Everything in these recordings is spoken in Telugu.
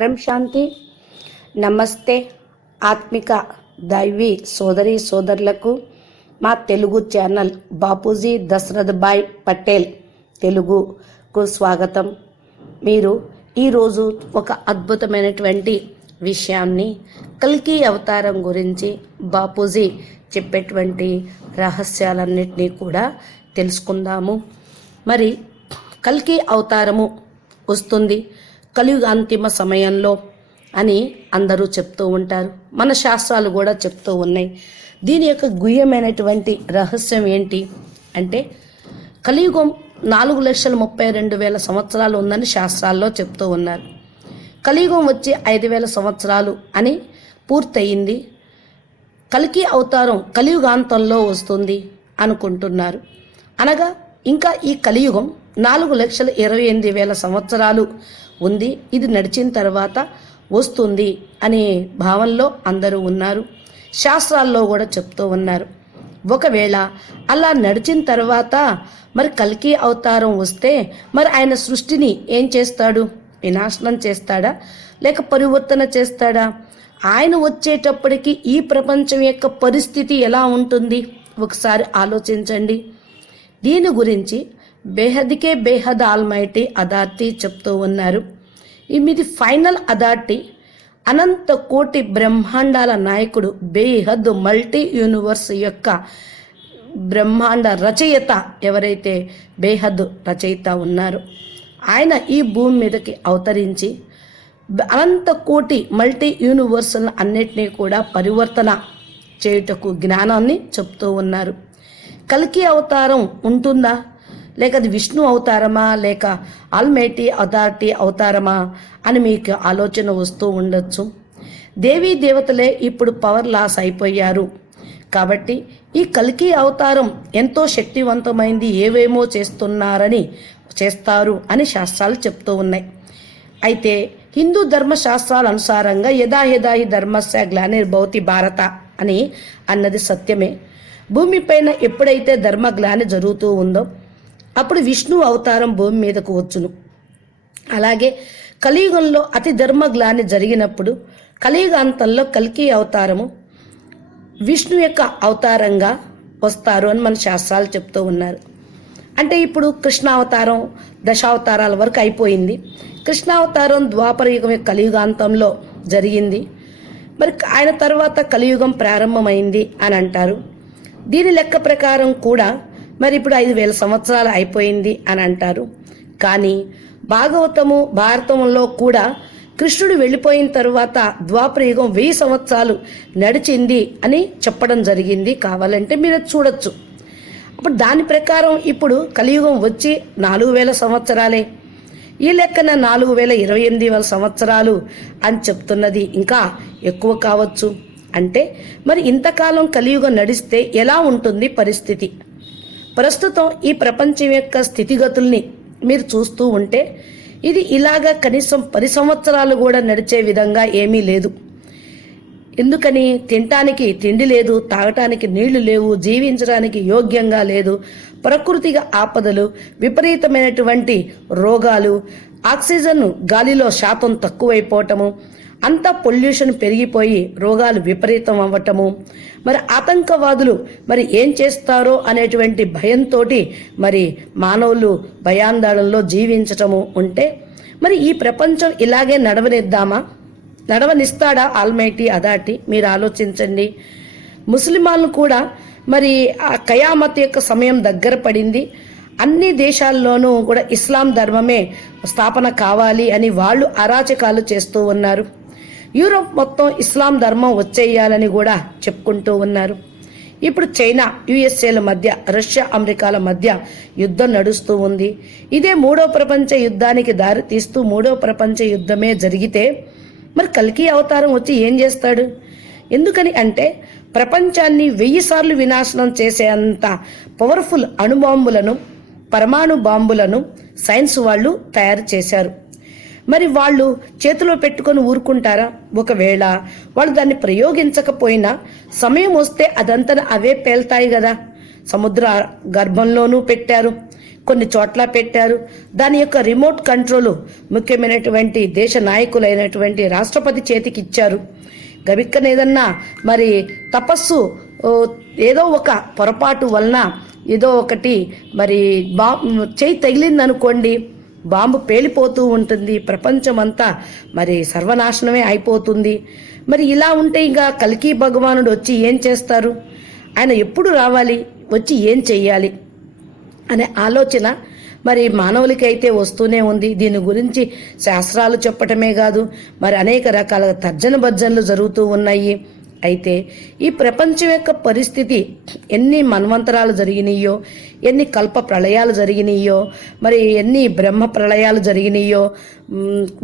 పరం శాంతి. నమస్తే. ఆత్మిక దైవీ సోదరి సోదరులకు మా తెలుగు ఛానల్ బాపూజీ దశరథ్ భాయ్ పటేల్ తెలుగుకు స్వాగతం. మీరు ఈరోజు ఒక అద్భుతమైనటువంటి విషయాన్ని కల్కి అవతారం గురించి బాపూజీ చెప్పేటువంటి రహస్యాలన్నింటినీ కూడా తెలుసుకుందాము. మరి కల్కి అవతారము వస్తుంది కలియుగ అంతిమ సమయంలో అని అందరూ చెప్తూ ఉంటారు. మన శాస్త్రాలు కూడా చెప్తూ ఉన్నాయి. దీని యొక్క గుహ్యమైనటువంటి రహస్యం ఏంటి అంటే కలియుగం 4,32,000 సంవత్సరాలు ఉందని శాస్త్రాల్లో చెప్తూ ఉన్నారు. కలియుగం వచ్చి 5,000 సంవత్సరాలు అని పూర్తయింది. కల్కి అవతారం కలియుగాంతంలో వస్తుంది అనుకుంటున్నారు. అనగా ఇంకా ఈ కలియుగం 4,28,000 సంవత్సరాలు ఉంది. ఇది నడిచిన తర్వాత వస్తుంది అనే భావనలో అందరూ ఉన్నారు. శాస్త్రాల్లో కూడా చెప్తూ ఉన్నారు. ఒకవేళ అలా నడిచిన తర్వాత మరి కల్కి అవతారం వస్తే మరి ఆయన సృష్టిని ఏం చేస్తాడు? వినాశనం చేస్తాడా లేక పరివర్తన చేస్తాడా? ఆయన వచ్చేటప్పటికి ఈ ప్రపంచం యొక్క పరిస్థితి ఎలా ఉంటుంది ఒకసారి ఆలోచించండి. దీని గురించి బేహద్కే బేహద్ ఆల్మైటీ అథారిటీ చెప్తూ ఉన్నారు. ఇది ఫైనల్ అథారిటీ, అనంత కోటి బ్రహ్మాండాల నాయకుడు, బేహద్ మల్టీ యూనివర్స్ యొక్క బ్రహ్మాండ రచయిత ఎవరైతే బేహద్ రచయిత ఉన్నారో ఆయన ఈ భూమి మీదకి అవతరించి అనంత కోటి మల్టీ యూనివర్స్ అన్నిటినీ కూడా పరివర్తన చేయుటకు జ్ఞానాన్ని చెప్తూ ఉన్నారు. కల్కి అవతారం ఉంటుందా లేక అది విష్ణు అవతారమా లేక ఆల్మైటీ అథారిటీ అవతారమా అని మీకు ఆలోచన వస్తూ ఉండొచ్చు. దేవీ దేవతలే ఇప్పుడు పవర్ లాస్ అయిపోయారు కాబట్టి ఈ కల్కి అవతారం ఎంతో శక్తివంతమైంది, ఏవేమో చేస్తారు అని శాస్త్రాలు చెప్తూ ఉన్నాయి. అయితే హిందూ ధర్మశాస్త్రాల అనుసారంగా యదా యదా హి ధర్మస్య గ్లానిర్భవతి భారత అని అన్నది సత్యమే. భూమిపైన ఎప్పుడైతే ధర్మగ్లాని జరుగుతూ ఉందో అప్పుడు విష్ణు అవతారం భూమి మీదకు వచ్చును. అలాగే కలియుగంలో అతి ధర్మగ్లాని జరిగినప్పుడు కలియుగాంతంలో కల్కి అవతారము విష్ణు యొక్క అవతారంగా వస్తారు అని మన శాస్త్రాలు చెప్తూ ఉన్నారు. అంటే ఇప్పుడు కృష్ణావతారం దశావతారాల వరకు అయిపోయింది. కృష్ణావతారం ద్వాపర యుగం కలియుగాంతంలో జరిగింది. మరి ఆయన తర్వాత కలియుగం ప్రారంభమైంది అని అంటారు. దీని లెక్క ప్రకారం కూడా మరి ఇప్పుడు 5,000 సంవత్సరాలు అయిపోయింది అని అంటారు. కానీ భారతంలో కూడా కృష్ణుడు వెళ్ళిపోయిన తరువాత ద్వాపర యుగం 1000 సంవత్సరాలు నడిచింది అని చెప్పడం జరిగింది. కావాలంటే మీరు చూడొచ్చు. అప్పుడు దాని ప్రకారం ఇప్పుడు కలియుగం వచ్చి 4,000 సంవత్సరాలే. ఈ లెక్కన 4,28,000 సంవత్సరాలు అని చెప్తున్నది ఇంకా ఎక్కువ కావచ్చు. అంటే మరి ఇంతకాలం కలియుగం నడిస్తే ఎలా ఉంటుంది పరిస్థితి? ప్రస్తుతం ఈ ప్రపంచం యొక్క స్థితిగతుల్ని మీరు చూస్తూ ఉంటే ఇది ఇలాగా కనీసం 10 సంవత్సరాలు కూడా నడిచే విధంగా ఏమీ లేదు. ఎందుకని? తినటానికి తిండి లేదు, తాగటానికి నీళ్లు లేవు, జీవించడానికి యోగ్యంగా లేదు, ప్రకృతిగా ఆపదలు, విపరీతమైనటువంటి రోగాలు, ఆక్సిజన్ గాలిలో శాతం తక్కువైపోవటము, అంతా పొల్యూషన్ పెరిగిపోయి రోగాలు విపరీతం అవ్వటము, మరి ఆతంకవాదులు మరి ఏం చేస్తారో అనేటువంటి భయంతో మరి మానవులు భయాందోళనలో జీవించటము ఉంటే మరి ఈ ప్రపంచం ఇలాగే నడవనిస్తాడా ఆల్మైటీ అథారిటీ? మీరు ఆలోచించండి. ముస్లిమాలను కూడా మరి ఆ కయామత్ యొక్క సమయం దగ్గర పడింది. అన్ని దేశాల్లోనూ కూడా ఇస్లాం ధర్మమే స్థాపన కావాలి అని వాళ్ళు అరాచకాలు చేస్తూ ఉన్నారు. యూరోప్ మొత్తం ఇస్లాం ధర్మం వచ్చేయాలని కూడా చెప్పుకుంటూ ఉన్నారు. ఇప్పుడు చైనా యుఎస్ఏల మధ్య, రష్యా అమెరికాల మధ్య యుద్ధం నడుస్తూ ఉంది. ఇదే 3వ ప్రపంచ యుద్ధానికి దారి తీస్తూ 3వ ప్రపంచ యుద్ధమే జరిగితే మరి కల్కి అవతారం వచ్చి ఏం చేస్తాడు? ఎందుకని అంటే ప్రపంచాన్ని 1000 సార్లు వినాశనం చేసేంత పవర్ఫుల్ అణుబాంబులను, పరమాణు బాంబులను సైన్స్ వాళ్ళు తయారు చేశారు. మరి వాళ్ళు చేతిలో పెట్టుకొని ఊరుకుంటారా? ఒకవేళ వాళ్ళు దాన్ని ప్రయోగించకపోయినా సమయం వస్తే అదంతా అవే పేల్తాయి కదా. సముద్ర గర్భంలోనూ పెట్టారు, కొన్ని చోట్ల పెట్టారు. దాని యొక్క రిమోట్ కంట్రోల్ ముఖ్యమైనటువంటి దేశ నాయకులైనటువంటి రాష్ట్రపతి చేతికి ఇచ్చారు. గబిక్కన ఏదన్నా మరి తపస్సు ఏదో ఒక పొరపాటు వలన ఏదో ఒకటి మరి చేయి తగిలిందనుకోండి, బాంబు పేలిపోతూ ఉంటుంది, ప్రపంచమంతా మరి సర్వనాశనమే అయిపోతుంది. మరి ఇలా ఉంటే ఇంకా కల్కి భగవానుడు వచ్చి ఏం చేస్తారు? ఆయన ఎప్పుడు రావాలి, వచ్చి ఏం చెయ్యాలి అనే ఆలోచన మరి మానవులకి అయితే వస్తూనే ఉంది. దీని గురించి శాస్త్రాలు చెప్పటమే కాదు, మరి అనేక రకాల తర్జన భర్జనలు జరుగుతూ ఉన్నాయి. అయితే ఈ ప్రపంచం యొక్క పరిస్థితి ఎన్ని మన్వంతరాలు జరిగినాయో, ఎన్ని కల్ప ప్రళయాలు జరిగినాయో, మరి ఎన్ని బ్రహ్మ ప్రళయాలు జరిగినాయో,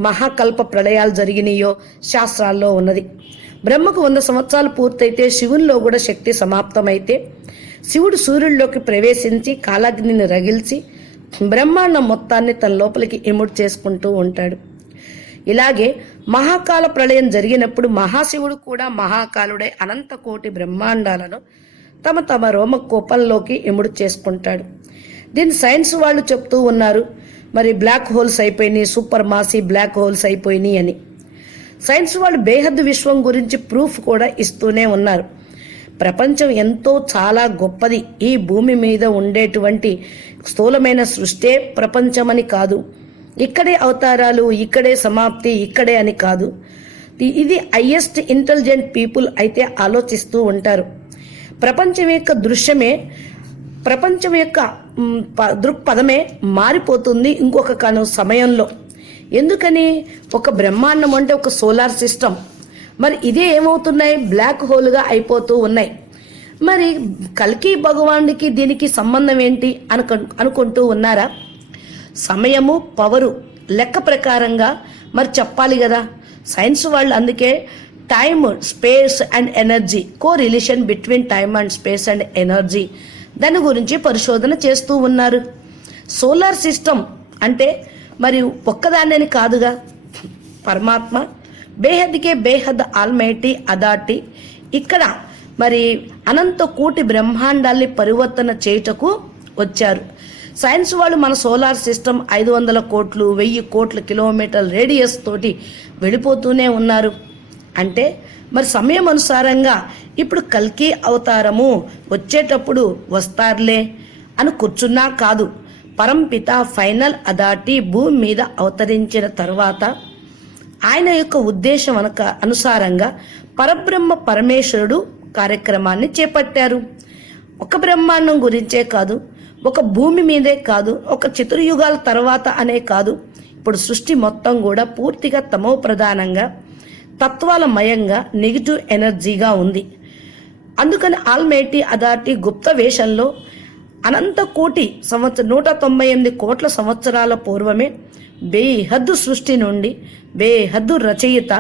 మహాకల్ప ప్రళయాలు జరిగినాయో శాస్త్రాల్లో ఉన్నది. బ్రహ్మకు 100 సంవత్సరాలు పూర్తయితే శివునిలో కూడా శక్తి సమాప్తమైతే శివుడు సూర్యుడిలోకి ప్రవేశించి కాలాగ్నిని రగిల్చి బ్రహ్మాండం మొత్తాన్ని తన లోపలికి ఇముడు చేసుకుంటూ ఉంటాడు. ఇలాగే మహాకాల ప్రళయం జరిగినప్పుడు మహాశివుడు కూడా మహాకాలుడై అనంత కోటి బ్రహ్మాండాలను తమ తమ రోమ కోపంలోకి ఇముడు చేసుకుంటాడు. దీన్ని సైన్స్ వాళ్ళు చెప్తూ ఉన్నారు. మరి బ్లాక్ హోల్స్ అయిపోయినాయి, సూపర్ మాసీ బ్లాక్ హోల్స్ అయిపోయినాయి అని. సైన్స్ వాళ్ళు బేహద్దు విశ్వం గురించి ప్రూఫ్ కూడా ఇస్తూనే ఉన్నారు. ప్రపంచం ఎంతో చాలా గొప్పది. ఈ భూమి మీద ఉండేటువంటి స్థూలమైన సృష్టే ప్రపంచమని కాదు, ఇక్కడే అవతారాలు, ఇక్కడే సమాప్తి, ఇక్కడే అని కాదు. ఇది హైయెస్ట్ ఇంటెలిజెంట్ పీపుల్ అయితే ఆలోచిస్తూ ఉంటారు. ప్రపంచం యొక్క దృశ్యమే, ప్రపంచం యొక్క దృక్పథమే మారిపోతుంది ఇంకొక సమయంలో. ఎందుకని? ఒక బ్రహ్మాండం అంటే ఒక సోలార్ సిస్టమ్, మరి ఇదే ఏమవుతున్నాయి, బ్లాక్ హోల్గా అయిపోతూ ఉన్నాయి. మరి కల్కి భగవానుడికి దీనికి సంబంధం ఏంటి అనుకుంటూ ఉన్నారా? సమయము, పవరు లెక్క ప్రకారంగా మరి చెప్పాలి కదా సైన్స్ వాళ్ళు. అందుకే time, space and energy, co relation between time and space and energy, దాని గురించి పరిశోధన చేస్తూ ఉన్నారు. సోలార్ సిస్టమ్ అంటే మరి ఒక్కదాన్ని కాదుగా, పరమాత్మ బేహద్కే బేహద్ ఆల్మైటీ అథారిటీ ఇక్కడ మరి అనంత కోటి బ్రహ్మాండాల్ని పరివర్తన చేయుటకు వచ్చారు. సైన్స్ వాళ్ళు మన సోలార్ సిస్టమ్ 500 కోట్లు 1000 కోట్ల కిలోమీటర్ల రేడియస్ తోటి వెళ్ళిపోతూనే ఉన్నారు. అంటే మరి సమయం అనుసారంగా ఇప్పుడు కల్కి అవతారము వచ్చేటప్పుడు వస్తారులే అని కూర్చున్నా కాదు. పరంపిత ఫైనల్ అథారిటీ భూమి మీద అవతరించిన తర్వాత ఆయన యొక్క ఉద్దేశం అనుసారంగా పరబ్రహ్మ పరమేశ్వరుడు కార్యక్రమాన్ని చేపట్టారు. ఒక బ్రహ్మాండం గురించే కాదు, ఒక భూమి మీదే కాదు, ఒక చతుర్యుగాల తర్వాత అనే కాదు, ఇప్పుడు సృష్టి మొత్తం కూడా పూర్తిగా తమో ప్రధానంగా, తత్వాల మయంగా, నెగిటివ్ ఎనర్జీగా ఉంది. అందుకని ఆల్మైటీ అథారిటీ గుప్త వేషంలో అనంత కోటి 198 కోట్ల సంవత్సరాల పూర్వమే బేహద్దు సృష్టి నుండి బేహద్దు రచయిత,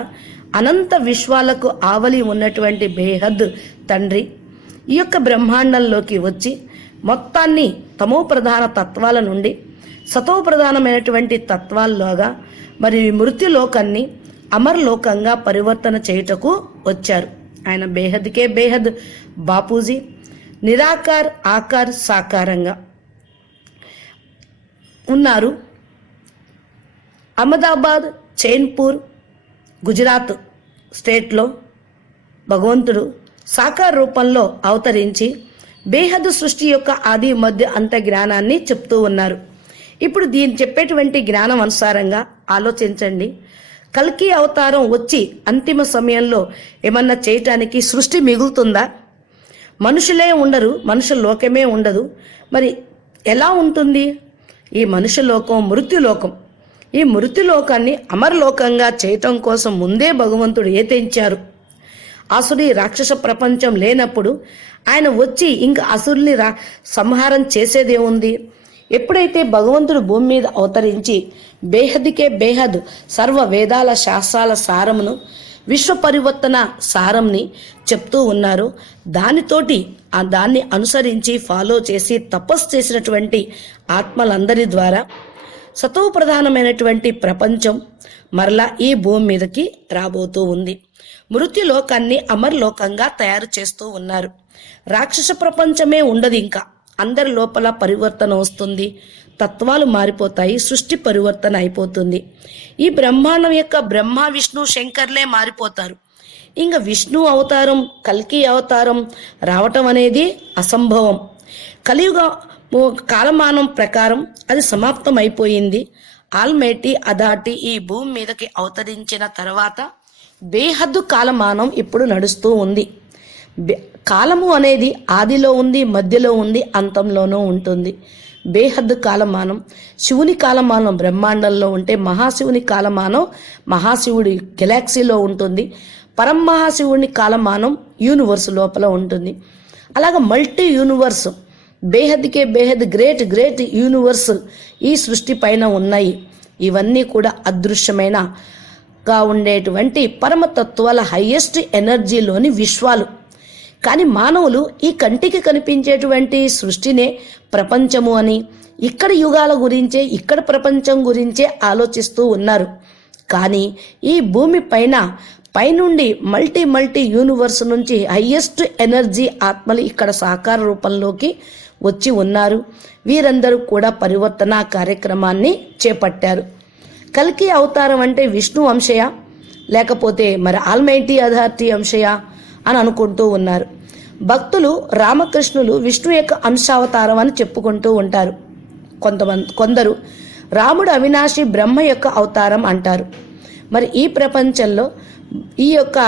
అనంత విశ్వాలకు ఆవలి ఉన్నటువంటి బేహద్దు తండ్రి ఈ యొక్క బ్రహ్మాండంలోకి వచ్చి మొత్తాన్ని తమో ప్రధాన తత్వాల నుండి సతో ప్రధానమైనటువంటి తత్వాల్లోగా మరి మృత్యులోకాన్ని అమర్లోకంగా పరివర్తన చేయుటకు వచ్చారు. ఆయన బేహద్కే బేహద్ బాపూజీ నిరాకార్ ఆకార్ సాకారంగా ఉన్నారు. అహ్మదాబాద్, చైన్పూర్, గుజరాత్ స్టేట్లో భగవంతుడు సాకార రూపంలో అవతరించి బేహద్దు సృష్టి యొక్క ఆది మధ్య అంత జ్ఞానాన్ని చెప్తూ ఉన్నారు. ఇప్పుడు దీన్ని చెప్పేటువంటి జ్ఞానం అనుసారంగా ఆలోచించండి. కల్కి అవతారం వచ్చి అంతిమ సమయంలో ఏమన్నా చేయటానికి సృష్టి మిగులుతుందా? మనుషులే ఉండరు, మనుషుల లోకమే ఉండదు. మరి ఎలా ఉంటుంది? ఈ మనుషుల లోకం మృత్యులోకం. ఈ మృత్యులోకాన్ని అమరలోకంగా చేయటం కోసం ముందే భగవంతుడు ఏతించారు. అసురి రాక్షస ప్రపంచం లేనప్పుడు ఆయన వచ్చి ఇంకా అసురుల్ని సంహారం చేసేదేముంది? ఎప్పుడైతే భగవంతుడు భూమి మీద అవతరించి బేహద్కే బేహద్ సర్వ వేదాల శాస్త్రాల సారమును, విశ్వ పరివర్తన సారంని చెప్తూ ఉన్నారో దానితోటి దాన్ని అనుసరించి ఫాలో చేసి తపస్సు చేసినటువంటి ఆత్మలందరి ద్వారా సతో ప్రధానమైనటువంటి ప్రపంచం మరలా ఈ భూమి మీదకి రాబోతూ ఉంది. మృత్యులోకాన్ని అమర్లోకంగా తయారు చేస్తూ ఉన్నారు. రాక్షస ప్రపంచమే ఉండదు, ఇంకా అందరి లోపల పరివర్తన వస్తుంది, తత్వాలు మారిపోతాయి, సృష్టి పరివర్తన అయిపోతుంది. ఈ బ్రహ్మాండం యొక్క బ్రహ్మ విష్ణు శంకర్లే మారిపోతారు. ఇంకా విష్ణు అవతారం, కల్కి అవతారం రావటం అనేది అసంభవం. కలియుగ కాలమానం ప్రకారం అది సమాప్తం అయిపోయింది. ఆల్మైటీ అథారిటీ ఈ భూమి మీదకి అవతరించిన తర్వాత బేహద్దు కాలమానం ఇప్పుడు నడుస్తూ ఉంది. కాలము అనేది ఆదిలో ఉంది, మధ్యలో ఉంది, అంతంలోనూ ఉంటుంది. బేహద్దు కాలమానం శివుని కాలమానం బ్రహ్మాండంలో ఉంటే, మహాశివుని కాలమానం మహాశివుడి గెలాక్సీలో ఉంటుంది. పరమహాశివుని కాలమానం యూనివర్స్ లోపల ఉంటుంది. అలాగ మల్టీ యూనివర్స్, బేహద్కే బేహద్ గ్రేట్ గ్రేట్ యూనివర్స్ ఈ సృష్టి పైన ఉన్నాయి. ఇవన్నీ కూడా అదృశ్యమైనగా ఉండేటువంటి పరమతత్వాల హైయెస్ట్ ఎనర్జీలోని విశ్వాలు. కానీ మానవులు ఈ కంటికి కనిపించేటువంటి సృష్టినే ప్రపంచము అని, ఇక్కడ యుగాల గురించే, ఇక్కడ ప్రపంచం గురించే ఆలోచిస్తూ ఉన్నారు. కానీ ఈ భూమి పైనుండి మల్టీ యూనివర్స్ నుంచి హైయెస్ట్ ఎనర్జీ ఆత్మలు ఇక్కడ సాకార రూపంలోకి వచ్చి ఉన్నారు. వీరందరూ కూడా పరివర్తన కార్యక్రమాన్ని చేపట్టారు. కల్కి అవతారం అంటే విష్ణు అంశయ, లేకపోతే మరి ఆల్మైటీ అథారిటీ అంశయ అని అనుకుంటూ ఉన్నారు. భక్తులు రామకృష్ణులు విష్ణు యొక్క అంశావతారం అని చెప్పుకుంటూ ఉంటారు. కొందరు రాముడు అవినాశి బ్రహ్మ యొక్క అవతారం అంటారు. మరి ఈ ప్రపంచంలో ఈ యొక్క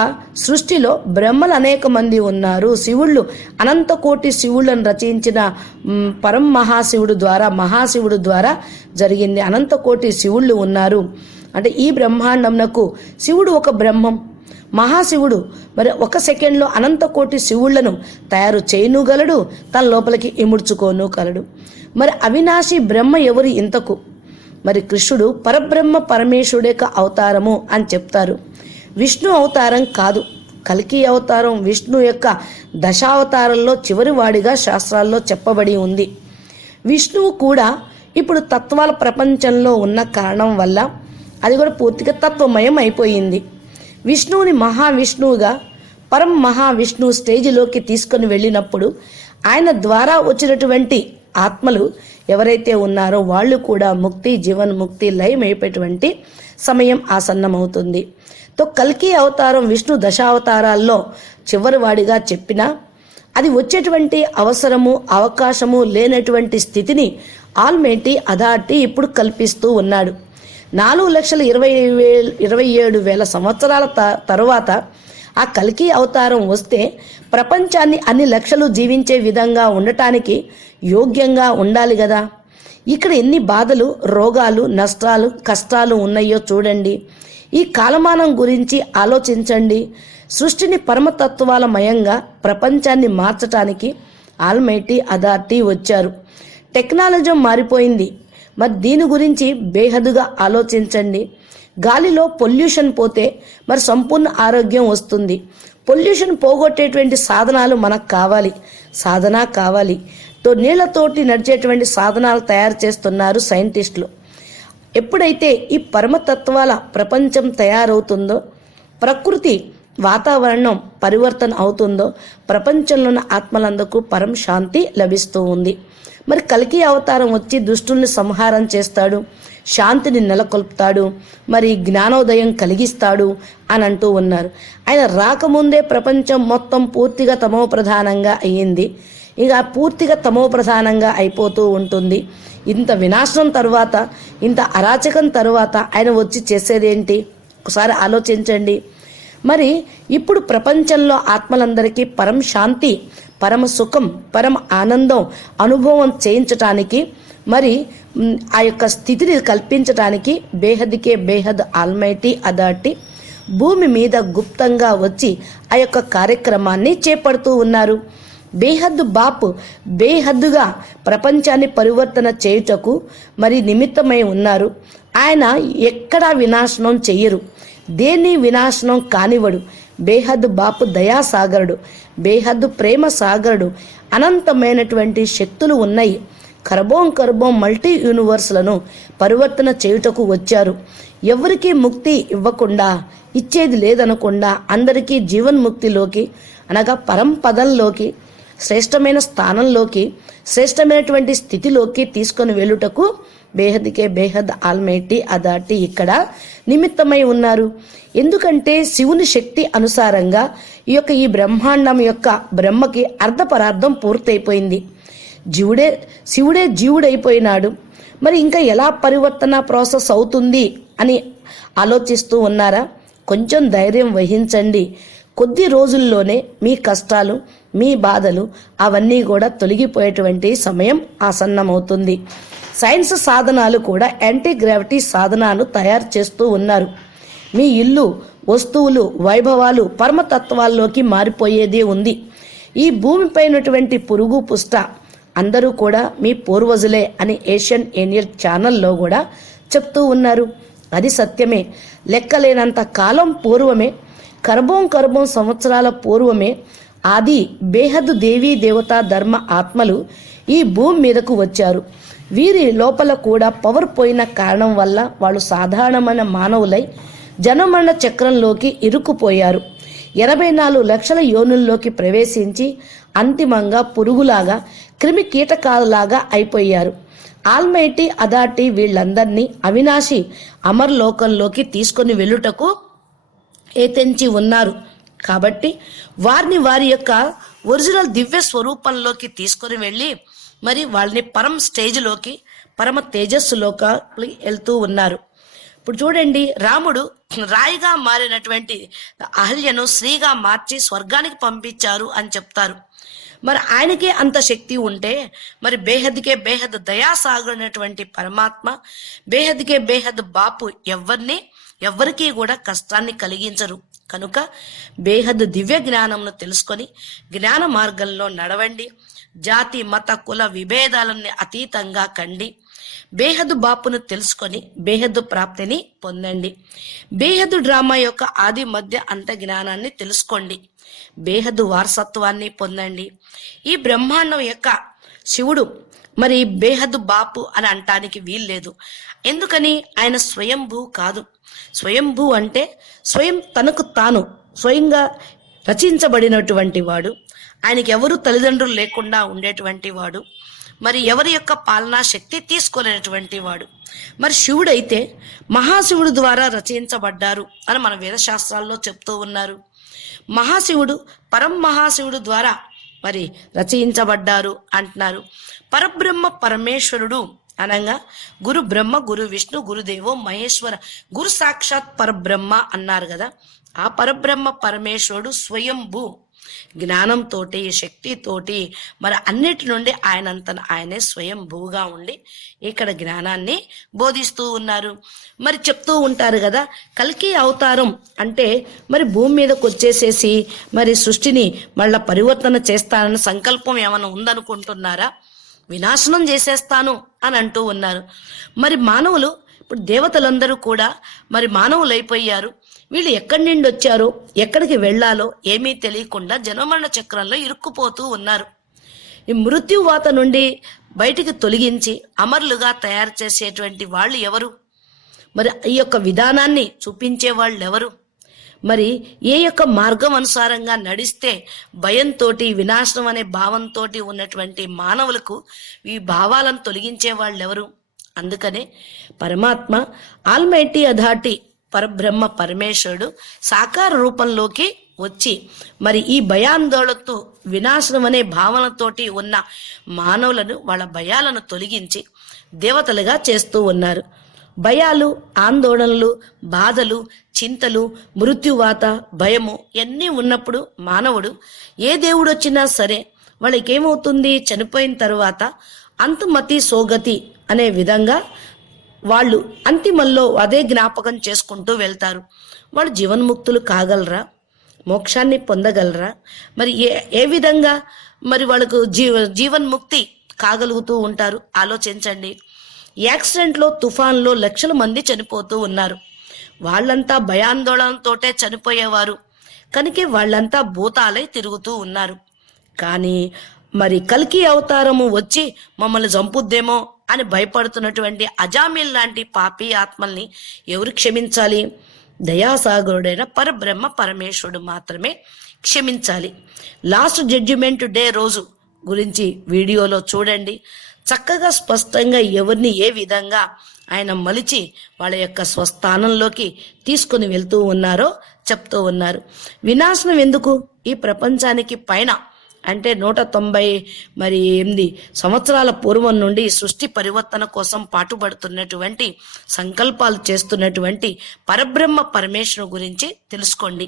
సృష్టిలో బ్రహ్మలు అనేక మంది ఉన్నారు. శివుళ్ళు అనంత కోటి శివుళ్ళను రచించిన మహాశివుడు ద్వారా జరిగింది. అనంత కోటి శివుళ్ళు ఉన్నారు. అంటే ఈ బ్రహ్మాండంనకు శివుడు ఒక బ్రహ్మం, మహాశివుడు మరి ఒక సెకండ్లో అనంత కోటి శివుళ్లను తయారు చేయనుగలడు, తన లోపలికి ఇముడ్చుకోనుగలడు. మరి అవినాశి బ్రహ్మ ఎవరు ఇంతకు? మరి కృష్ణుడు పరబ్రహ్మ పరమేశ్వరుడు యొక్క అవతారము అని చెప్తారు. విష్ణు అవతారం కాదు, కల్కి అవతారం విష్ణు యొక్క దశావతారంలో చివరి వాడిగా శాస్త్రాల్లో చెప్పబడి ఉంది. విష్ణువు కూడా ఇప్పుడు తత్వాల ప్రపంచంలో ఉన్న కారణం వల్ల అది కూడా పూర్తిగా తత్వమయం అయిపోయింది. విష్ణువుని మహావిష్ణువుగా పరం మహావిష్ణువు స్టేజిలోకి తీసుకొని వెళ్ళినప్పుడు ఆయన ద్వారా వచ్చినటువంటి ఆత్మలు ఎవరైతే ఉన్నారో వాళ్ళు కూడా ముక్తి, జీవన్ముక్తి, లయం అయిపోయేటువంటి సమయం ఆసన్నమవుతుంది. తో కల్కి అవతారం విష్ణు దశావతారాల్లో చివరి వాడిగా చెప్పినా అది వచ్చేటువంటి అవసరము, అవకాశము లేనటువంటి స్థితిని ఆల్మైటీ అథారిటీ ఇప్పుడు కల్పిస్తూ ఉన్నాడు. 4,27,000 సంవత్సరాల తరువాత ఆ కల్కి అవతారం వస్తే ప్రపంచాన్ని అన్ని లక్షలు జీవించే విధంగా ఉండటానికి యోగ్యంగా ఉండాలి కదా. ఇక్కడ ఎన్ని బాధలు, రోగాలు, నష్టాలు, కష్టాలు ఉన్నాయో చూడండి. ఈ కాలమానం గురించి ఆలోచించండి. సృష్టిని పరమతత్వాల మయంగా ప్రపంచాన్ని మార్చటానికి ఆల్మైటీ అథారిటీ వచ్చారు. టెక్నాలజీ మారిపోయింది. మరి దీని గురించి బేహదుగా ఆలోచించండి. గాలిలో పొల్యూషన్ పోతే మరి సంపూర్ణ ఆరోగ్యం వస్తుంది. పొల్యూషన్ పోగొట్టేటువంటి సాధనాలు మనకు కావాలి, సాధన కావాలి. నీళ్లతోటి నడిచేటువంటి సాధనాలు తయారు చేస్తున్నారు సైంటిస్టులు. ఎప్పుడైతే ఈ పరమతత్వాల ప్రపంచం తయారవుతుందో, ప్రకృతి వాతావరణం పరివర్తన అవుతుందో, ప్రపంచంలో ఉన్న ఆత్మలందరికీ పరం శాంతి లభిస్తూ ఉంది. మరి కల్కి అవతారం వచ్చి దుష్టుల్ని సంహారం చేస్తాడు, శాంతిని నెలకొల్పుతాడు, మరి జ్ఞానోదయం కలిగిస్తాడు అని అంటూ ఉన్నారు. ఆయన రాకముందే ప్రపంచం మొత్తం పూర్తిగా తమో ప్రధానంగా అయ్యింది. ఇక పూర్తిగా తమో ప్రధానంగా అయిపోతూ ఉంటుంది. ఇంత వినాశనం తర్వాత, ఇంత అరాచకం తర్వాత ఆయన వచ్చి చేసేదేంటి? ఒకసారి ఆలోచించండి. మరి ఇప్పుడు ప్రపంచంలో ఆత్మలందరికీ పరం శాంతి, పరమ సుఖం, పరమ ఆనందం అనుభవం చేయించటానికి, మరి ఆ యొక్క స్థితిని కల్పించటానికి బేహద్కే బేహద్ ఆల్మైటీ అథారిటీ భూమి మీద గుప్తంగా వచ్చి ఆ యొక్క కార్యక్రమాన్ని చేపడుతూ ఉన్నారు. బేహద్దు బాపు బేహద్దుగా ప్రపంచాన్ని పరివర్తన చేయుటకు మరి నిమిత్తమై ఉన్నారు. ఆయన ఎక్కడా వినాశనం చెయ్యరు, దేన్ని వినాశనం కానివ్వడు. బేహద్దు బాపు దయాసాగరుడు, బేహద్దు ప్రేమ సాగరుడు. అనంతమైనటువంటి శక్తులు ఉన్నాయి. కర్బోం మల్టీ యూనివర్స్లను పరివర్తన చేయుటకు వచ్చారు. ఎవరికీ ముక్తి ఇవ్వకుండా, ఇచ్చేది లేదనకుండా అందరికీ జీవన్ముక్తిలోకి అనగా పరంపదంలోకి, శ్రేష్టమైన స్థానంలోకి, శ్రేష్టమైనటువంటి స్థితిలోకి తీసుకొని వెళ్ళుటకు బేహద్కే బేహద్ ఆల్మైటీ అదాటి ఇక్కడ నిమిత్తమై ఉన్నారు. ఎందుకంటే శివుని శక్తి అనుసారంగా ఈ బ్రహ్మాండం యొక్క బ్రహ్మకి అర్ధ పరార్థం పూర్తయిపోయింది. శివుడే జీవుడైపోయినాడు. మరి ఇంకా ఎలా పరివర్తన ప్రాసెస్ అవుతుంది అని ఆలోచిస్తూ ఉన్నారా? కొంచెం ధైర్యం వహించండి. కొద్ది రోజుల్లోనే మీ కష్టాలు, మీ బాధలు అవన్నీ కూడా తొలగిపోయేటువంటి సమయం ఆసన్నమవుతుంది. సైన్స్ సాధనాలు కూడా యాంటీ గ్రావిటీ సాధనాలు తయారు చేస్తూ ఉన్నారు. మీ ఇల్లు, వస్తువులు, వైభవాలు పరమతత్వాల్లోకి మారిపోయేదే ఉంది. ఈ భూమిపైనటువంటి పురుగు పుష్ట అందరూ కూడా మీ పూర్వజులే అని ఏషియన్ ఏనియల్ ఛానల్లో కూడా చెప్తూ ఉన్నారు. అది సత్యమే. లెక్కలేనంత కాలం పూర్వమే, కర్బం సంవత్సరాల పూర్వమే ఆది బేహద్దు దేవీ దేవతా ధర్మ ఆత్మలు ఈ భూమి మీదకు వచ్చారు. వీరి లోపల కూడా పవర్ పోయిన కారణం వల్ల వాళ్ళు సాధారణమైన మానవులై జనమరణ చక్రంలోకి ఇరుక్కుపోయారు. 84 లక్షల యోనుల్లోకి ప్రవేశించి అంతిమంగా పురుగులాగా, క్రిమి కీటకాలలాగా అయిపోయారు. ఆల్మైటీ అథారిటీ వీళ్ళందరినీ అవినాశి అమర్లోకంలోకి తీసుకొని వెళ్ళుటకు ఏతెంచి ఉన్నారు. కాబట్టి వారిని వారి యొక్క ఒరిజినల్ దివ్య స్వరూపంలోకి తీసుకొని వెళ్ళి మరి వాళ్ళని పరమ స్టేజ్లోకి, పరమ తేజస్సులోకి వెళ్తూ ఉన్నారు. ఇప్పుడు చూడండి, రాముడు రాయిగా మారినటువంటి అహల్యను శ్రీగా మార్చి స్వర్గానికి పంపించారు అని చెప్తారు. మరి ఆయనకే అంత శక్తి ఉంటే మరి బేహద్కే బేహద్ దయాసాగరైనటువంటి పరమాత్మ, బేహద్కే బేహద్ బాపు ఎవ్వరికీ కూడా కష్టాన్ని కలిగించరు. కనుక బేహద్ దివ్య జ్ఞానంను తెలుసుకొని జ్ఞాన మార్గంలో నడవండి. జాతి, మత, కుల విభేదాలన్నీ అతీతంగా కండి. బేహద్దు బాపును తెలుసుకొని బేహద్దు ప్రాప్తిని పొందండి. బేహద్దు డ్రామా యొక్క ఆది మధ్య అంత జ్ఞానాన్ని తెలుసుకోండి. బేహద్దు వారసత్వాన్ని పొందండి. ఈ బ్రహ్మాండం యొక్క శివుడు మరి బేహద్దు బాపు అని అంటానికి వీల్లేదు. ఎందుకని? ఆయన స్వయంభూ కాదు. స్వయంభూ అంటే స్వయం తనకు తాను స్వయంగా రచించబడినటువంటి వాడు. ఆయనకి ఎవరు తల్లిదండ్రులు లేకుండా ఉండేటువంటి వాడు. మరి ఎవరి యొక్క పాలనా శక్తి తీసుకోలేనటువంటి వాడు. మరి శివుడైతే మహాశివుడు ద్వారా రచించబడ్డారు అని మన వేదశాస్త్రాల్లో చెప్తూ ఉన్నారు. మహాశివుడు మహాశివుడు ద్వారా మరి రచయించబడ్డారు అంటున్నారు. పరబ్రహ్మ పరమేశ్వరుడు అనగా గురు బ్రహ్మ, గురు విష్ణు, గురుదేవో మహేశ్వర, గురు సాక్షాత్ పరబ్రహ్మ అన్నారు కదా. ఆ పరబ్రహ్మ పరమేశ్వరుడు స్వయంభూ జ్ఞానంతోటి, శక్తితోటి మరి అన్నిటి నుండి ఆయనే స్వయంభూగా ఉండి ఇక్కడ జ్ఞానాన్ని బోధిస్తూ ఉన్నారు. మరి చెప్తూ ఉంటారు కదా, కల్కి అవతారం అంటే మరి భూమి మీదకి వచ్చేసేసి మరి సృష్టిని మళ్ళా పరివర్తన చేస్తానన్న సంకల్పం ఏమైనా ఉందనుకుంటున్నారా? వినాశనం చేసేస్తాను అని అంటూ ఉన్నారు. మరి మానవులు, ఇప్పుడు దేవతలందరూ కూడా మరి మానవులైపోయారు. వీళ్ళు ఎక్కడి నుండి వచ్చారో, ఎక్కడికి వెళ్లాలో ఏమీ తెలియకుండా జనమరణ చక్రంలో ఇరుక్కుపోతూ ఉన్నారు. ఈ మృత్యువాత నుండి బయటికి తొలగించి అమరులుగా తయారు చేసేటువంటి వాళ్ళు ఎవరు? మరి ఈ యొక్క విధానాన్ని చూపించే వాళ్ళు ఎవరు? మరి ఏ యొక్క మార్గం అనుసారంగా నడిస్తే భయంతో, వినాశనం అనే భావంతో ఉన్నటువంటి మానవులకు ఈ భావాలను తొలగించే వాళ్ళు ఎవరు? అందుకనే పరమాత్మ ఆల్మైటీ అథారిటీ పరబ్రహ్మ పరమేశ్వరుడు సాకార రూపంలోకి వచ్చి మరి ఈ భయాందోళనతో, వినాశనం అనే భావనతోటి ఉన్న మానవులను, వాళ్ళ భయాలను తొలగించి దేవతలుగా చేస్తూ ఉన్నారు. భయాలు, ఆందోళనలు, బాధలు, చింతలు, మృత్యువాత, భయము ఇవన్నీ ఉన్నప్పుడు మానవుడు ఏ దేవుడు వచ్చినా సరే వాళ్ళకి ఏమవుతుంది? చనిపోయిన తర్వాత అంతుమతి సోగతి అనే విధంగా వాళ్ళు అంతిమంలో అదే జ్ఞాపకం చేసుకుంటూ వెళ్తారు. వాళ్ళు జీవన్ముక్తులు కాగలరా? మోక్షాన్ని పొందగలరా? మరి ఏ విధంగా మరి వాళ్ళకు జీవన్ముక్తి కాగలుగుతూ ఉంటారు? ఆలోచించండి. యాక్సిడెంట్లో, తుఫాన్లో లక్షల మంది చనిపోతూ ఉన్నారు. వాళ్ళంతా భయాందోళనతోటే చనిపోయేవారు. కనుక వాళ్ళంతా భూతాలై తిరుగుతూ ఉన్నారు. కానీ మరి కల్కి అవతారము వచ్చి మమ్మల్ని చంపుద్దేమో అని భయపడుతున్నటువంటి అజామిల్ లాంటి పాపి ఆత్మల్ని ఎవరు క్షమించాలి? దయాసాగరుడైన పరబ్రహ్మ పరమేశ్వరుడు మాత్రమే క్షమించాలి. లాస్ట్ జడ్జిమెంట్ డే రోజు గురించి వీడియోలో చూడండి. చక్కగా స్పష్టంగా ఎవరిని ఏ విధంగా ఆయన మలిచి వాళ్ళ యొక్క స్వస్థానంలోకి తీసుకుని వెళ్తూ ఉన్నారో చెప్తూ ఉన్నారు. వినాశనం ఎందుకు? ఈ ప్రపంచానికి పైన అంటే 198 సంవత్సరాల పూర్వం నుండి సృష్టి పరివర్తన కోసం పాటుపడుతున్నటువంటి సంకల్పాలు చేస్తున్నటువంటి పరబ్రహ్మ పరమేశ్వరు గురించి తెలుసుకోండి.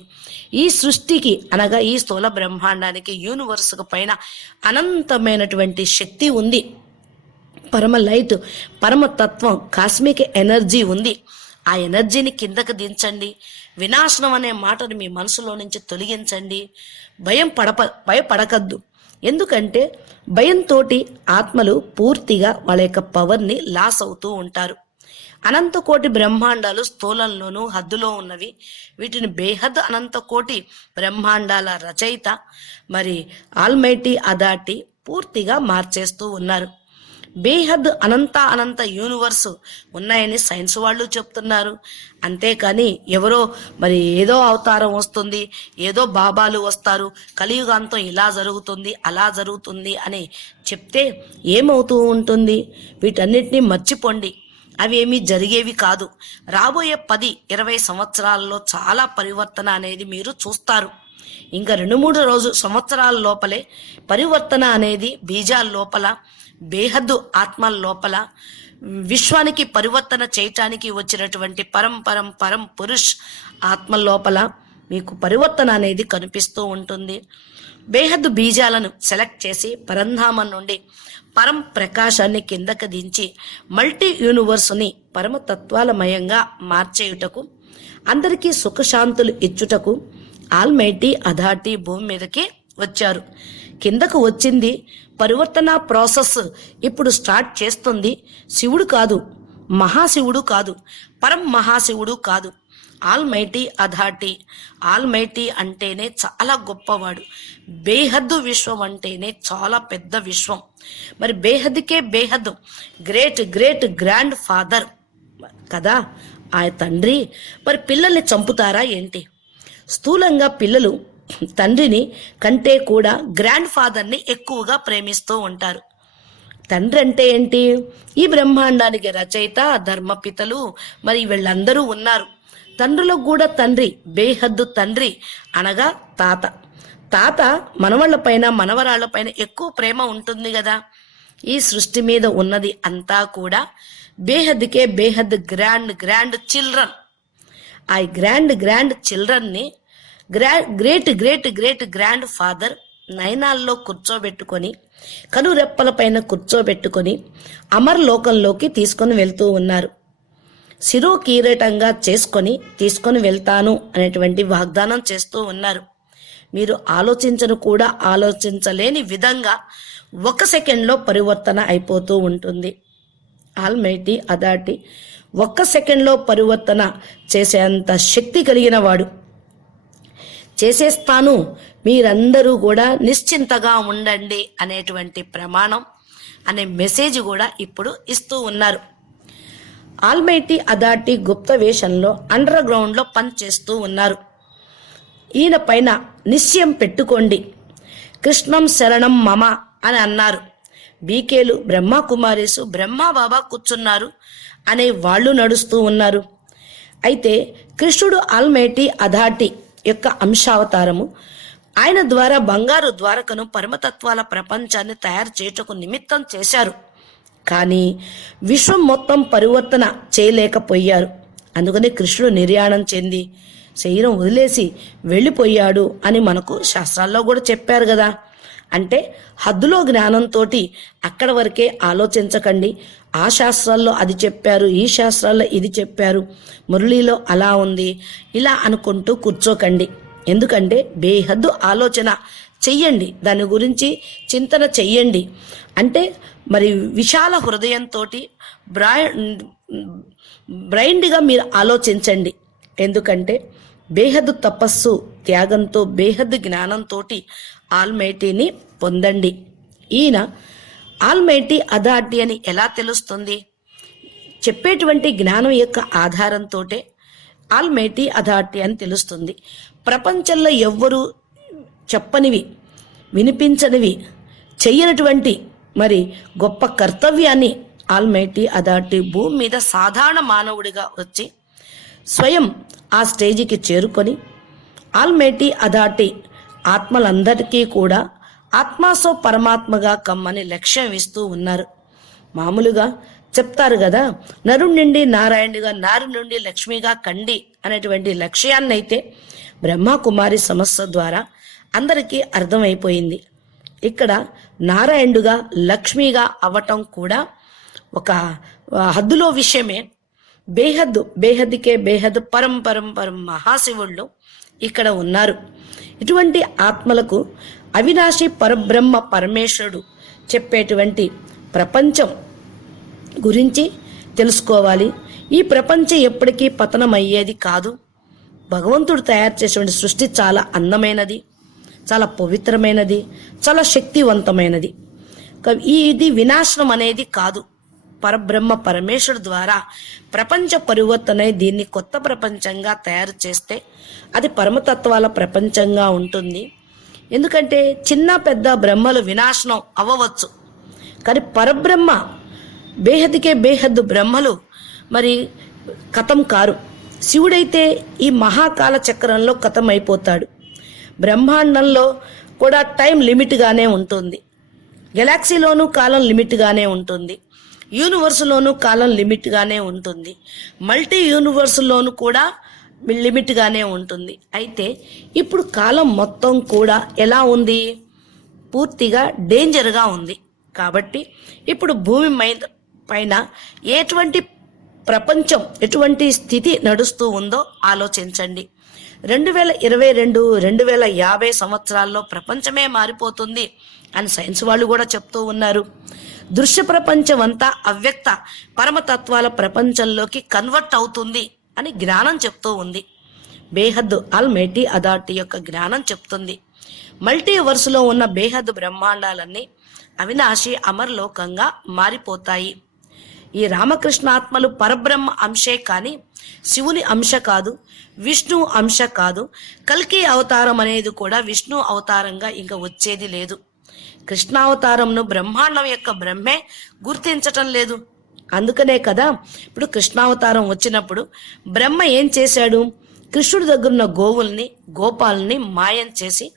ఈ సృష్టికి అనగా ఈ స్థూల బ్రహ్మాండానికి యూనివర్స్ పైన అనంతమైనటువంటి శక్తి ఉంది. పరమ లైట్, పరమ తత్వం, కాస్మిక్ ఎనర్జీ ఉంది. ఆ ఎనర్జీని కిందకు దించండి. వినాశనం అనే మాటను మీ మనసులో నుంచి తొలగించండి. భయపడకద్దు. ఎందుకంటే భయంతో ఆత్మలు పూర్తిగా వాళ్ళ యొక్క పవర్ని లాస్ అవుతూ ఉంటారు. అనంత కోటి బ్రహ్మాండాలు స్థూలంలోనూ హద్దులో ఉన్నవి. వీటిని బేహద్ అనంత కోటి బ్రహ్మాండాల రచయిత మరి ఆల్మైటీ అథారిటీ పూర్తిగా మార్చేస్తూ ఉన్నారు. బేహద్ అనంత యూనివర్స్ ఉన్నాయని సైన్స్ వాళ్ళు చెప్తున్నారు. అంతేకాని ఎవరో మరి ఏదో అవతారం వస్తుంది, ఏదో బాబాలు వస్తారు, కలియుగాంతం ఇలా జరుగుతుంది అలా జరుగుతుంది అని చెప్తే ఏమవుతూ ఉంటుంది? వీటన్నిటినీ మర్చిపోండి. అవి ఏమీ జరిగేవి కాదు. రాబోయే 10-20 సంవత్సరాల్లో చాలా పరివర్తన అనేది మీరు చూస్తారు. ఇంకా 2-3 సంవత్సరాల లోపలే పరివర్తన అనేది బీజాల లోపల, బేహద్దు ఆత్మల లోపల, విశ్వానికి పరివర్తన చేయటానికి వచ్చినటువంటి పరం పురుష్ ఆత్మ లోపల మీకు పరివర్తన అనేది కనిపిస్తూ ఉంటుంది. బేహద్దు బీజాలను సెలెక్ట్ చేసి పరంధామం నుండి పరం ప్రకాశాన్ని కిందకి దించి మల్టీ యూనివర్స్ని పరమతత్వాలమయంగా మార్చేయుటకు, అందరికీ సుఖశాంతులు ఇచ్చుటకు ఆల్మైటీ అథారిటీ భూమి మీదకి వచ్చారు. కిందకు వచ్చింది. పరివర్తన ప్రాసెస్ ఇప్పుడు స్టార్ట్ చేస్తుంది. శివుడు కాదు, మహాశివుడు కాదు, పరం మహాశివుడు కాదు, ఆల్మైటీ అథారిటీ. ఆల్మైటీ అంటేనే చాలా గొప్పవాడు. బేహద్దు విశ్వం అంటేనే చాలా పెద్ద విశ్వం. మరి బేహద్దుకే బేహద్దు గ్రేట్ గ్రేట్ గ్రాండ్ ఫాదర్ కదా ఆ తండ్రి. మరి పిల్లల్ని చంపుతారా ఏంటి? స్థూలంగా పిల్లలు తండ్రిని కంటే కూడా గ్రాండ్ ఫాదర్ని ఎక్కువగా ప్రేమిస్తూ ఉంటారు. తండ్రి అంటే ఏంటి? ఈ బ్రహ్మాండానికి రచయిత, ధర్మపితలు మరి వీళ్ళందరూ ఉన్నారు. తండ్రులకు కూడా తండ్రి, బేహద్దు తండ్రి అనగా తాత. తాత మనవాళ్లపైన మనవరాళ్లపైన ఎక్కువ ప్రేమ ఉంటుంది కదా. ఈ సృష్టి మీద ఉన్నది అంతా కూడా బేహద్దుకే బేహద్ గ్రాండ్ గ్రాండ్ చిల్డ్రన్. ఆ గ్రాండ్ చిల్డ్రన్ని గ్రేట్ గ్రాండ్ ఫాదర్ నయనాల్లో కూర్చోబెట్టుకొని, కనురెప్పల పైన కూర్చోబెట్టుకొని అమర్లోకంలోకి తీసుకొని వెళ్తూ ఉన్నారు. శిరో కీరటంగా తీసుకొని వెళ్తాను అనేటువంటి వాగ్దానం చేస్తూ ఉన్నారు. మీరు ఆలోచించలేని విధంగా 1 సెకండ్లో పరివర్తన అయిపోతూ ఉంటుంది. ఆల్మైటీ అథారిటీ 1 సెకండ్లో పరివర్తన చేసేంత శక్తి కలిగిన వాడు. చేసేస్తాను, మీరందరూ కూడా నిశ్చింతగా ఉండండి అనేటువంటి ప్రమాణం అనే మెసేజ్ కూడా ఇప్పుడు ఇస్తూ ఉన్నారు. ఆల్మైటీ అథారిటీ గుప్త వేషంలో అండర్ గ్రౌండ్లో పనిచేస్తూ ఉన్నారు. ఈయన పైన నిశ్చయం పెట్టుకోండి. కృష్ణం శరణం మమ అని అన్నారు. బీకేలు, బ్రహ్మకుమారీసు, బ్రహ్మ బాబా కూర్చున్నారు అనే వాళ్ళు నడుస్తూ ఉన్నారు. అయితే కృష్ణుడు ఆల్మైటీ అథారిటీ యొక్క అంశావతారము. ఆయన ద్వారా బంగారు ద్వారకను పరమతత్వాల ప్రపంచాన్ని తయారు చేయుటకు నిమిత్తం చేశారు. కానీ విశ్వం మొత్తం పరివర్తన చేయలేకపోయారు. అందుకని కృష్ణుడు నిర్యాణం చెంది శరీరం వదిలేసి వెళ్ళిపోయాడు అని మనకు శాస్త్రాల్లో కూడా చెప్పారు కదా. అంటే హద్దులో జ్ఞానంతో అక్కడ వరకే ఆలోచించకండి. ఆ శాస్త్రాల్లో అది చెప్పారు, ఈ శాస్త్రాల్లో ఇది చెప్పారు, మురళీలో అలా ఉంది, ఇలా అనుకుంటూ కూర్చోకండి. ఎందుకంటే బేహద్దు ఆలోచన చెయ్యండి, దాని గురించి చింతన చెయ్యండి. అంటే మరి విశాల హృదయంతో బ్రైండ్గా మీరు ఆలోచించండి. ఎందుకంటే బేహద్దు తపస్సు త్యాగంతో, బేహద్దు జ్ఞానంతో ఆల్మైటీని పొందండి. ఈయన ఆల్మైటీ అథారిటీ అని ఎలా తెలుస్తుంది? చెప్పేటువంటి జ్ఞానం యొక్క ఆధారంతో ఆల్మైటీ అథారిటీ అని తెలుస్తుంది. ప్రపంచంలో ఎవ్వరూ చెప్పనివి, వినిపించనివి, చెయ్యనటువంటి మరి గొప్ప కర్తవ్యాన్ని ఆల్మైటీ అథారిటీ భూమి మీద సాధారణ మానవుడిగా వచ్చి స్వయం ఆ స్టేజికి చేరుకొని ఆల్మైటీ అథారిటీ ఆత్మలందరికీ కూడా ఆత్మాసో పరమాత్మగా కమ్మని లక్ష్యం ఇస్తూ ఉన్నారు. మామూలుగా చెప్తారు కదా, నరుడి నుండి నారాయణుడిగా, నారి నుండి లక్ష్మిగా కండి అనేటువంటి లక్ష్యాన్నైతే బ్రహ్మకుమారి సంస్థ ద్వారా అందరికీ అర్థమైపోయింది. ఇక్కడ నారాయణుడుగా లక్ష్మిగా అవ్వటం కూడా ఒక హద్దులో విషయమే. బేహద్దుకే బేహద్ పరం పరం పరం మహాశివుళ్ళు ఇక్కడ ఉన్నారు. ఇటువంటి ఆత్మలకు అవినాశి పరబ్రహ్మ పరమేశ్వరుడు చెప్పేటువంటి ప్రపంచం గురించి తెలుసుకోవాలి. ఈ ప్రపంచం ఎప్పటికీ పతనం అయ్యేది కాదు. భగవంతుడు తయారు చేసేటువంటి సృష్టి చాలా అందమైనది, చాలా పవిత్రమైనది, చాలా శక్తివంతమైనది. ఇది వినాశనం అనేది కాదు. పరబ్రహ్మ పరమేశ్వరుడు ద్వారా ప్రపంచ పరివర్తన దీన్ని కొత్త ప్రపంచంగా తయారు చేస్తే అది పరమతత్వాల ప్రపంచంగా ఉంటుంది. ఎందుకంటే చిన్న పెద్ద బ్రహ్మలు వినాశనం అవ్వవచ్చు, కానీ పరబ్రహ్మ బేహద్కే బేహద్దు బ్రహ్మలు మరి కథం కారు. శివుడైతే ఈ మహాకాల చక్రంలో కథం అయిపోతాడు. బ్రహ్మాండంలో కూడా టైం లిమిట్గానే ఉంటుంది, గెలాక్సీలోనూ కాలం లిమిట్గానే ఉంటుంది, యూనివర్స్లోనూ కాలం లిమిట్గానే ఉంటుంది, మల్టీ యూనివర్స్లోనూ కూడా లిమిట్గానే ఉంటుంది. అయితే ఇప్పుడు కాలం మొత్తం కూడా ఎలా ఉంది? పూర్తిగా డేంజర్గా ఉంది. కాబట్టి ఇప్పుడు భూమి పైన ఎటువంటి ప్రపంచం, ఎటువంటి స్థితి నడుస్తూ ఉందో ఆలోచించండి. 2022 2050 సంవత్సరాల్లో ప్రపంచమే మారిపోతుంది అని సైన్స్ వాళ్ళు కూడా చెప్తూ ఉన్నారు. దృశ్య ప్రపంచం అంతా అవ్యక్త పరమతత్వాల ప్రపంచంలోకి కన్వర్ట్ అవుతుంది అని జ్ఞానం చెప్తూ ఉంది. బేహద్దు ఆల్మైటీ అథారిటీ యొక్క జ్ఞానం చెప్తుంది. మల్టీవర్స్లో ఉన్న బేహద్దు బ్రహ్మాండాలన్నీ అవినాశి అమర్లోకంగా మారిపోతాయి. ఈ రామకృష్ణాత్మలు పరబ్రహ్మ అంశే కానీ శివుని అంశ కాదు, విష్ణు అంశ కాదు. కల్కి అవతారం అనేది కూడా విష్ణు అవతారంగా ఇంకా వచ్చేది లేదు. కృష్ణావతారంను బ్రహ్మాండం యొక్క బ్రహ్మే గుర్తించటం లేదు. అందుకనే కదా ఇప్పుడు కృష్ణావతారం వచ్చినప్పుడు బ్రహ్మ ఏం చేశాడు? కృష్ణుడి దగ్గరున్న గోవుల్ని గోపాలని మాయం చేసి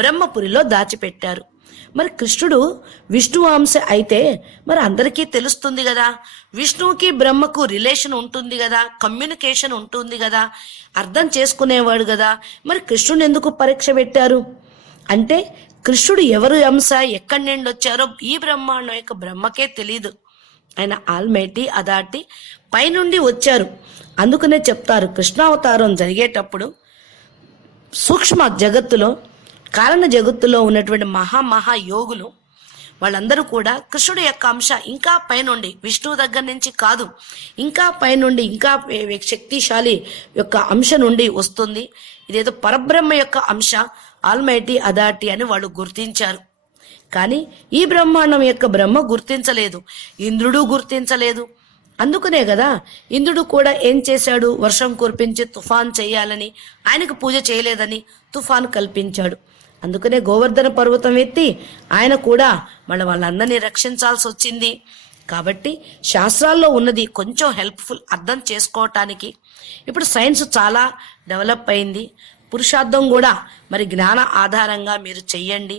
బ్రహ్మపురిలో దాచిపెట్టారు. మరి కృష్ణుడు విష్ణు అంశ అయితే మరి అందరికీ తెలుస్తుంది కదా, విష్ణువుకి బ్రహ్మకు రిలేషన్ ఉంటుంది కదా, కమ్యూనికేషన్ ఉంటుంది కదా, అర్థం చేసుకునేవాడు కదా. మరి కృష్ణుని ఎందుకు పరీక్ష పెట్టారు అంటే కృష్ణుడు ఎవరు అంశ, ఎక్కడి నుండి వచ్చారో ఈ బ్రహ్మాండం యొక్క బ్రహ్మకే తెలియదు. ఆయన ఆల్మైటీ అథారిటీ పైనుండి వచ్చారు. అందుకనే చెప్తారు కృష్ణావతారం జరిగేటప్పుడు సూక్ష్మ జగత్తులో, కారణ జగత్తులో ఉన్నటువంటి మహా యోగులు వాళ్ళందరూ కూడా కృష్ణుడి యొక్క అంశ ఇంకా పైనుండి, విష్ణువు దగ్గర నుంచి కాదు, ఇంకా పైనుండి, ఇంకా శక్తిశాలి యొక్క అంశ నుండి వస్తుంది. ఇదేదో పరబ్రహ్మ యొక్క అంశ ఆల్మైటీ అథారిటీ అని వాళ్ళు గుర్తించారు. కానీ ఈ బ్రహ్మాండం యొక్క బ్రహ్మ గుర్తించలేదు, ఇంద్రుడు గుర్తించలేదు. అందుకనే కదా ఇంద్రుడు కూడా ఏం చేశాడు? వర్షం కురిపించి తుఫాన్ చేయాలని, ఆయనకు పూజ చేయలేదని తుఫాన్ కల్పించాడు. అందుకనే గోవర్ధన పర్వతం ఎత్తి ఆయన కూడా వాళ్ళందరినీ రక్షించాల్సి వచ్చింది. కాబట్టి శాస్త్రాల్లో ఉన్నది కొంచెం హెల్ప్ఫుల్ అర్థం చేసుకోవటానికి. ఇప్పుడు సైన్స్ చాలా డెవలప్ అయింది. పురుషార్థం కూడా మరి జ్ఞాన ఆధారంగా మీరు చెయ్యండి.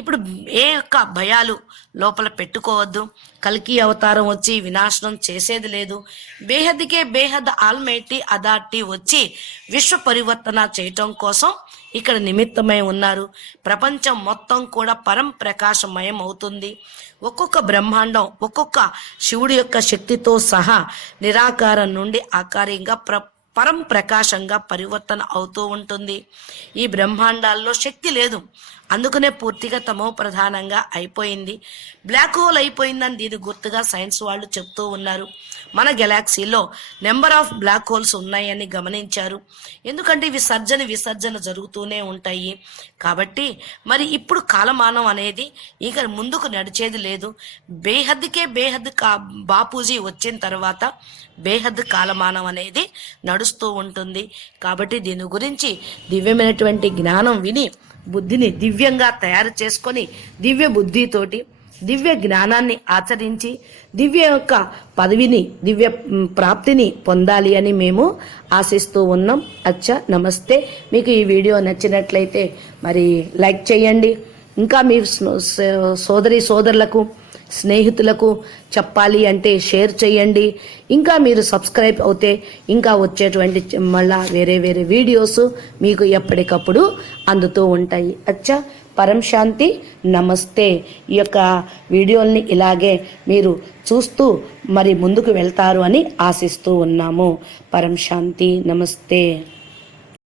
ఇప్పుడు ఏ యొక్క భయాలు లోపల పెట్టుకోవద్దు. కల్కి అవతారం వచ్చి వినాశనం చేసేది లేదు. బేహద్కే బేహద్ ఆల్మైటీ అథారిటీ వచ్చి విశ్వ పరివర్తన చేయటం కోసం ఇక్కడ నిమిత్తమై ఉన్నారు. ప్రపంచం మొత్తం కూడా పరం ప్రకాశమయం అవుతుంది. ఒక్కొక్క బ్రహ్మాండం ఒక్కొక్క శివుడి యొక్క శక్తితో సహా నిరాకారం నుండి ఆకారంగా పరం ప్రకాశంగా పరివర్తన అవుతూ ఉంటుంది. ఈ బ్రహ్మాండాల్లో శక్తి లేదు, అందుకనే పూర్తిగా తమో ప్రధానంగా అయిపోయింది. బ్లాక్ హోల్ అయిపోయిందని దీని గుర్తుగా సైన్స్ వాళ్ళు చెప్తూ ఉన్నారు. మన గెలాక్సీలో నెంబర్ ఆఫ్ బ్లాక్ హోల్స్ ఉన్నాయని గమనించారు. ఎందుకంటే ఇవి విసర్జన జరుగుతూనే ఉంటాయి. కాబట్టి మరి ఇప్పుడు కాలమానం అనేది ఇక ముందుకు నడిచేది లేదు. బేహద్కే బేహద్ బాపూజీ వచ్చిన తర్వాత బేహద్ కాలమానం అనేది నడుస్తూ ఉంటుంది. కాబట్టి దీని గురించి దివ్యమైనటువంటి జ్ఞానం విని బుద్ధిని దివ్యంగా తయారు చేసుకొని దివ్య బుద్ధితోటి దివ్య జ్ఞానాన్ని ఆచరించి దివ్య యొక్క పదవిని దివ్య ప్రాప్తిని పొందాలి అని మేము ఆశిస్తూ ఉన్నాం. అచ్చా, నమస్తే. మీకు ఈ వీడియో నచ్చినట్లయితే మరి లైక్ చేయండి. ఇంకా మీ సోదరులకు స్నేహితులకు చెప్పాలి అంటే షేర్ చేయండి. ఇంకా మీరు సబ్స్క్రైబ్ అవుతే ఇంకా వచ్చేటువంటి మళ్ళా వేరే వేరే వీడియోస్ మీకు ఎప్పటికప్పుడు అందుతూ ఉంటాయి. అచ్చా, పరం శాంతి. నమస్తే. ఈ యొక్క వీడియోల్ని ఇలాగే మీరు చూస్తూ మరి ముందుకు వెళ్తారు అని ఆశిస్తూ ఉన్నాము. పరం శాంతి. నమస్తే.